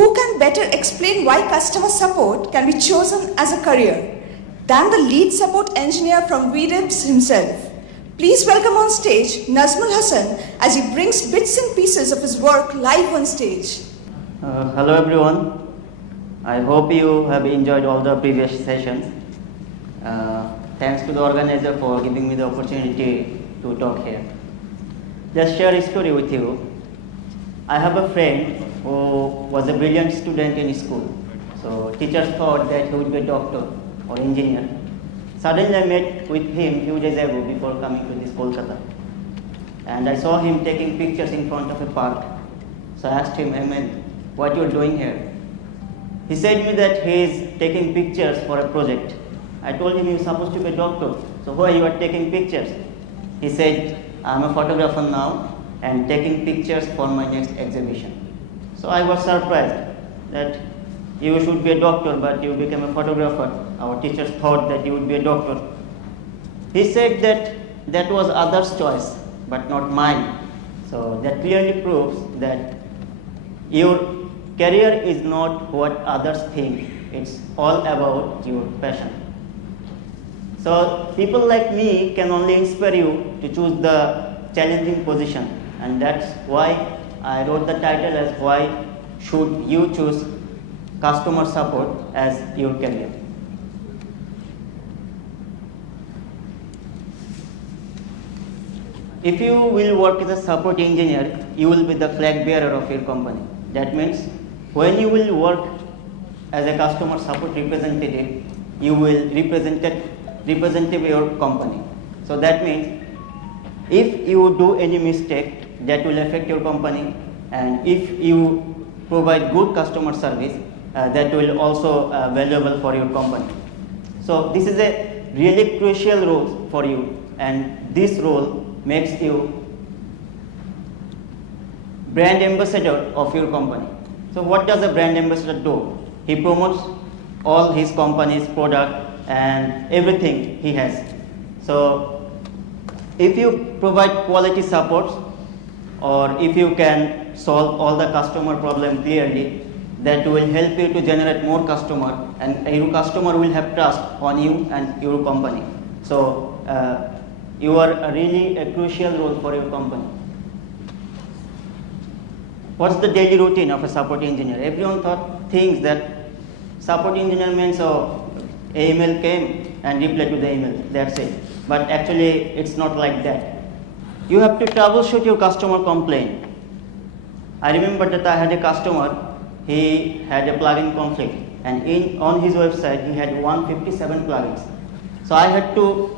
Who can better explain why customer support can be chosen as a career than the lead support engineer from VDIMS himself? Please welcome on stage Nazmul Hassan as he brings bits and pieces of his work live on stage. Hello everyone. I hope you have enjoyed all the previous sessions. Thanks to the organizer for giving me the opportunity to talk here. Just share a story with you. I have a friend who was a brilliant student in school. So teachers thought that he would be a doctor or engineer. Suddenly I met with him few days ago before coming to this Kolkata. And I saw him taking pictures in front of a park. So I asked him, "Ahmed, what you are doing here?" He said me that he is taking pictures for a project. I told him, "You're supposed to be a doctor, so why you are taking pictures?" He said, "I'm a photographer now and taking pictures for my next exhibition." So I was surprised that you should be a doctor, but you became a photographer. Our teachers thought that you would be a doctor. He said that that was others' choice, but not mine. So that clearly proves that your career is not what others think. It's all about your passion. So people like me can only inspire you to choose the challenging position, and that's why I wrote the title as "Why Should You Choose Customer Support as Your Career." If you will work as a support engineer, you will be the flag bearer of your company. That means when you will work as a customer support representative, you will represent your company. So that means if you do any mistake, that will affect your company, and if you provide good customer service, that will also valuable for your company. So this is a really crucial role for you, and this role makes you brand ambassador of your company. So what does a brand ambassador do? He promotes all his company's product and everything he has. So if you provide quality support, or if you can solve all the customer problem clearly, that will help you to generate more customer, and your customer will have trust on you and your company. So you are really a crucial role for your company. What's the daily routine of a support engineer? Everyone thinks that support engineer means email came and reply to the email, that's it. But actually it's not like that. You have to troubleshoot your customer complaint. I remember that I had a customer, he had a plugin conflict, and on his website he had 157 plugins. So I had to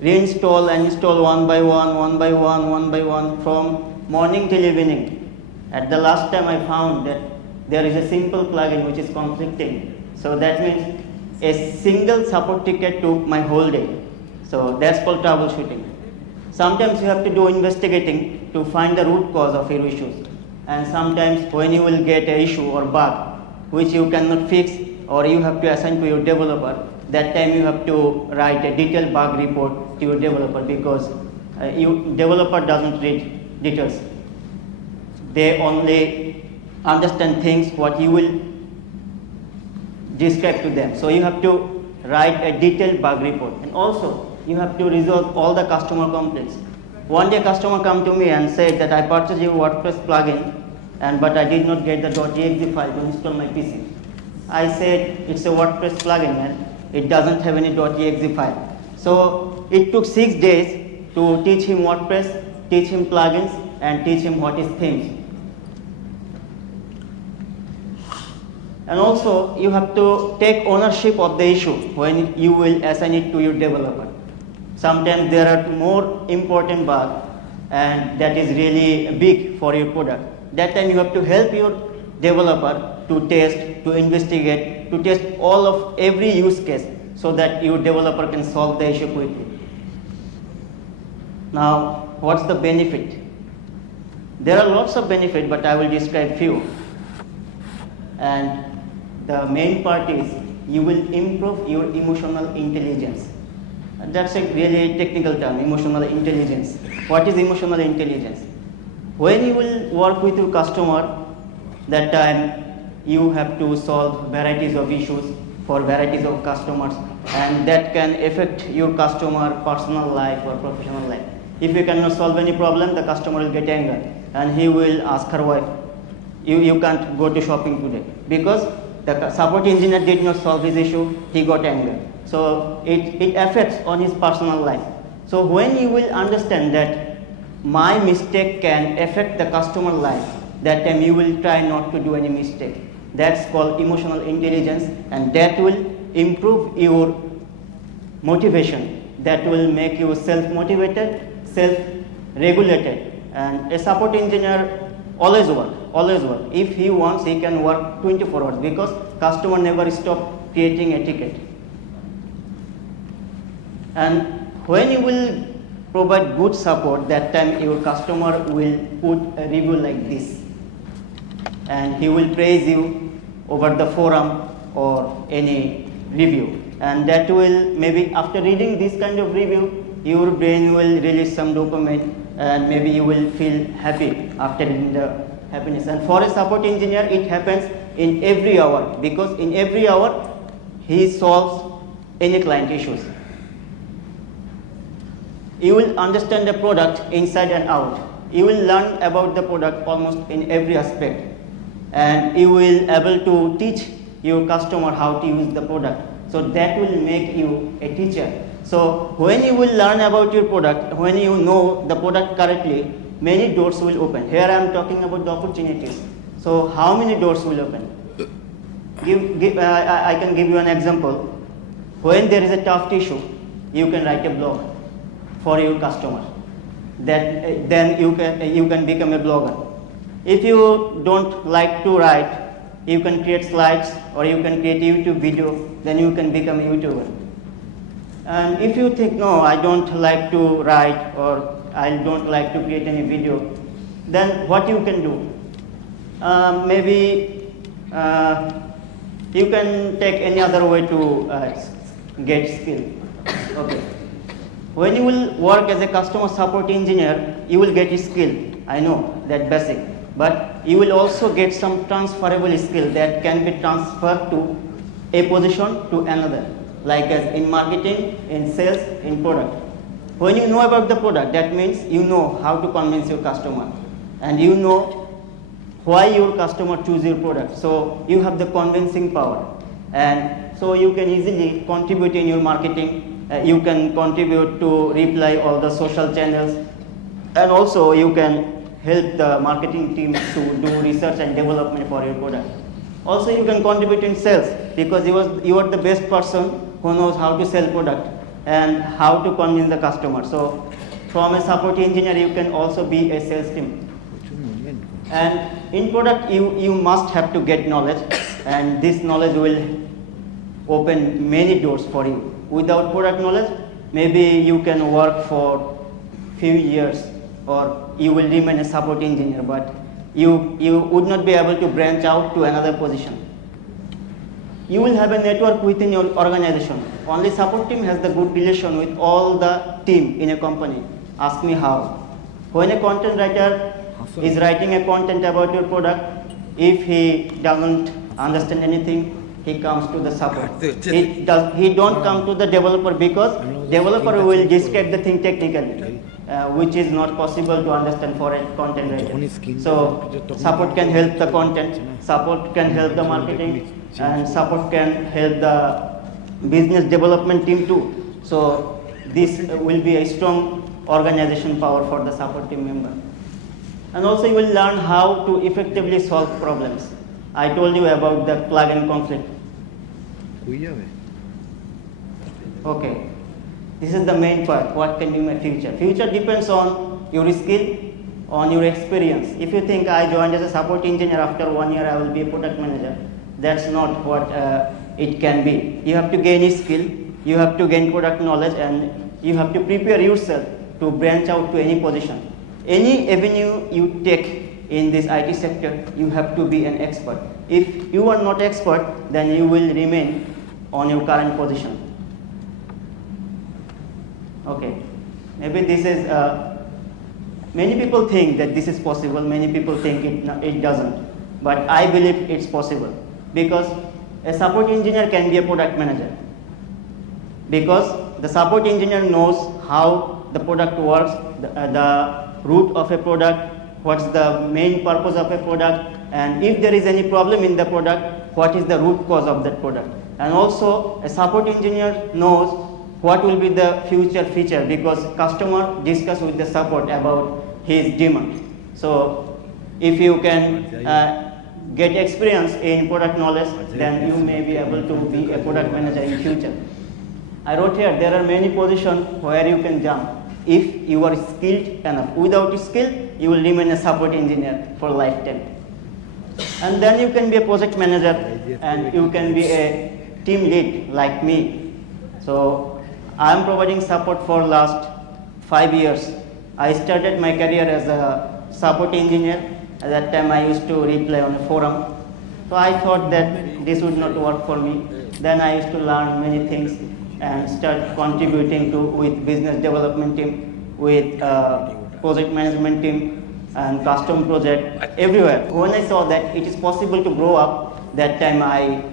reinstall and install one by one from morning till evening. At the last time I found that there is a simple plugin which is conflicting. So that means a single support ticket took my whole day. So that's called troubleshooting. Sometimes you have to do investigating to find the root cause of your issues. And sometimes when you will get an issue or bug which you cannot fix, or you have to assign to your developer, that time you have to write a detailed bug report to your developer, because developer doesn't read details. They only understand things what you will describe to them. So you have to write a detailed bug report, and also you have to resolve all the customer complaints. One day customer come to me and said that I purchased a WordPress plugin, but I did not get the .exe file to install my PC. I said, it's a WordPress plugin, man. It doesn't have any .exe file. So it took 6 days to teach him WordPress, teach him plugins, and teach him what is themes. And also you have to take ownership of the issue when you will assign it to your developer. Sometimes there are more important bugs, and that is really big for your product. That time you have to help your developer to test, to investigate, to test all of every use case, so that your developer can solve the issue quickly. Now, what's the benefit? There are lots of benefits, but I will describe few. And the main part is you will improve your emotional intelligence. That's a really technical term, emotional intelligence. What is emotional intelligence? When you will work with your customer, that time you have to solve varieties of issues for varieties of customers, and that can affect your customer personal life or professional life. If you cannot solve any problem, the customer will get angry and he will ask her wife, you can't go to shopping today, because the support engineer did not solve his issue, he got angry. So it affects on his personal life. So when you will understand that my mistake can affect the customer life, that time you will try not to do any mistake. That's called emotional intelligence, and that will improve your motivation. That will make you self-motivated, self-regulated. And a support engineer always work. If he wants, he can work 24 hours, because customer never stop creating a ticket. And when you will provide good support, that time your customer will put a review like this, and he will praise you over the forum or any review. And that will, maybe after reading this kind of review, your brain will release some dopamine, and maybe you will feel happy after reading the happiness. And for a support engineer, it happens in every hour, because in every hour he solves any client issues. You will understand the product inside and out. You will learn about the product almost in every aspect, and you will able to teach your customer how to use the product. So that will make you a teacher. So when you will learn about your product, when you know the product correctly, many doors will open. Here I am talking about the opportunities. So how many doors will open? I can give you an example. When there is a tough issue, you can write a blog for your customer. Then you can become a blogger. If you don't like to write, you can create slides, or you can create a YouTube video, then you can become a YouTuber. And if you think, no, I don't like to write, or I don't like to create any video, then what you can do? Maybe you can take any other way to get skill. Okay. When you will work as a customer support engineer, you will get a skill. I know that basic, but you will also get some transferable skill that can be transferred to a position to another, like as in marketing, in sales, in product. When you know about the product, that means you know how to convince your customer, and you know why your customer choose your product. So you have the convincing power, and so you can easily contribute in your marketing. You can contribute to reply all the social channels, and also you can help the marketing team to do research and development for your product. Also you can contribute in sales, because you are the best person who knows how to sell product and how to convince the customer. So from a support engineer, you can also be a sales team. And in product, you must have to get knowledge, and this knowledge will open many doors for you. Without product knowledge, maybe you can work for few years, or you will remain a support engineer, but you would not be able to branch out to another position. You will have a network within your organization. Only support team has the good relation with all the team in a company. Ask me how. When a content writer is writing a content about your product, if he doesn't understand anything, he comes to the support. He don't come to the developer, because developer will describe the thing technically, which is not possible to understand for a content writer. So support can help the content, support can help the marketing, and support can help the business development team too. So this will be a strong organization power for the support team member. And also you will learn how to effectively solve problems. I told you about the plug and conflict. Okay, this is the main part. What can be my future? Future depends on your skill, on your experience. If you think I joined as a support engineer, after 1 year I will be a product manager, that's not what it can be. You have to gain a skill, you have to gain product knowledge, and you have to prepare yourself to branch out to any position. Any avenue you take in this IT sector, you have to be an expert. If you are not expert, then you will remain on your current position. Okay, maybe this is, many people think that this is possible, many people think it doesn't. but I believe it's possible because a support engineer can be a product manager. Because the support engineer knows how the product works, the root of a product, what's the main purpose of a product, and if there is any problem in the product, what is the root cause of that product. And also a support engineer knows what will be the future feature because customer discuss with the support about his demand. So if you can get experience in product knowledge, then you may be able to be a product manager in future. I wrote here, there are many positions where you can jump if you are skilled enough. Without skill, you will remain a support engineer for lifetime. And then you can be a project manager and you can be a team lead like me. So I am providing support for last 5 years. I started my career as a support engineer. At that time I used to reply on a forum. So I thought that this would not work for me. Then I used to learn many things and start contributing to with business development team, with project management team and custom project everywhere. When I saw that it is possible to grow up, that time I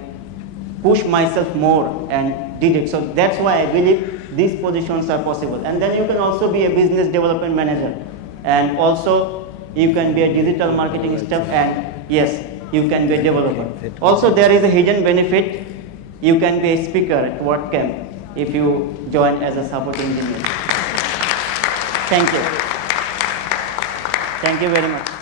pushed myself more and did it. So that's why I believe these positions are possible. And then you can also be a business development manager, and also you can be a digital marketing staff, and yes, you can be a developer. Also there is a hidden benefit. You can be a speaker at WordCamp if you join as a support engineer. Thank you. Thank you very much.